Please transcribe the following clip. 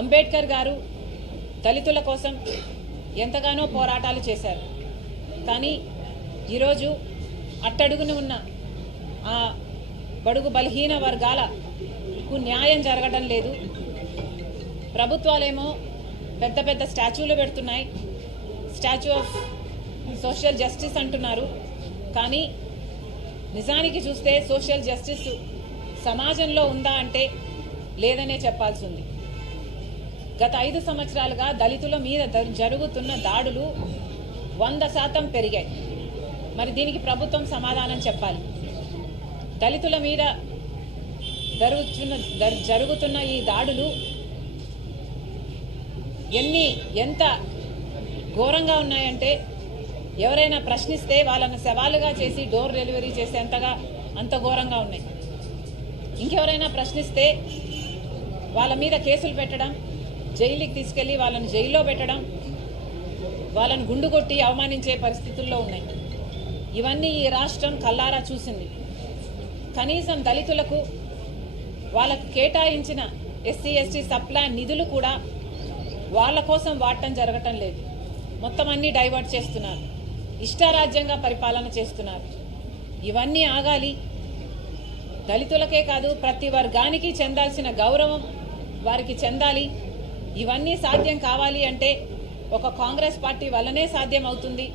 అంబేద్కర్ గారు దళితుల కోసం ఎంతగానో పోరాటాలు చేశారు. కానీ ఈరోజు అట్టడుగున ఉన్న ఆ బడుగు బలహీన వర్గాలకు న్యాయం జరగడం లేదు. ప్రభుత్వాలేమో పెద్ద పెద్ద స్టాచ్యూలు పెడుతున్నాయి, స్టాచ్యూ ఆఫ్ సోషల్ జస్టిస్ అంటున్నారు. కానీ నిజానికి చూస్తే సోషల్ జస్టిస్ సమాజంలో ఉందా అంటే లేదనే చెప్పాల్సి ఉంది. గత 5 సంవత్సరాలుగా దళితుల మీద జరుగుతున్న దాడులు 100% పెరిగాయి. మరి దీనికి ప్రభుత్వం సమాధానం చెప్పాలి. దళితుల మీద జరుగుతున్న ఈ దాడులు ఎంత ఘోరంగా ఉన్నాయంటే ఎవరైనా ప్రశ్నిస్తే వాళ్ళని సవాలుగా చేసి డోర్ డెలివరీ చేసేంతగా అంత ఘోరంగా ఉన్నాయి. ఇంకెవరైనా ప్రశ్నిస్తే వాళ్ళ మీద కేసులు పెట్టడం, జైలుకి తీసుకెళ్లి వాళ్ళని జైల్లో పెట్టడం, వాళ్ళని గుండు కొట్టి అవమానించే పరిస్థితుల్లో ఉన్నాయి. ఇవన్నీ ఈ రాష్ట్రం కల్లారా చూసింది. కనీసం దళితులకు వాళ్ళకు కేటాయించిన ఎస్సీ ఎస్టీ సప్లాన్ నిధులు కూడా వాళ్ళ కోసం వాడటం జరగటం లేదు. మొత్తం అన్నీ డైవర్ట్ చేస్తున్నారు, ఇష్టారాజ్యంగా పరిపాలన చేస్తున్నారు. ఇవన్నీ ఆగాలి. దళితులకే కాదు ప్రతి వర్గానికి చెందాల్సిన గౌరవం వారికి చెందాలి. ఇవన్నీ సాధ్యం కావాలి అంటే ఒక కాంగ్రెస్ పార్టీ వల్లనే సాధ్యం అవుతుంది.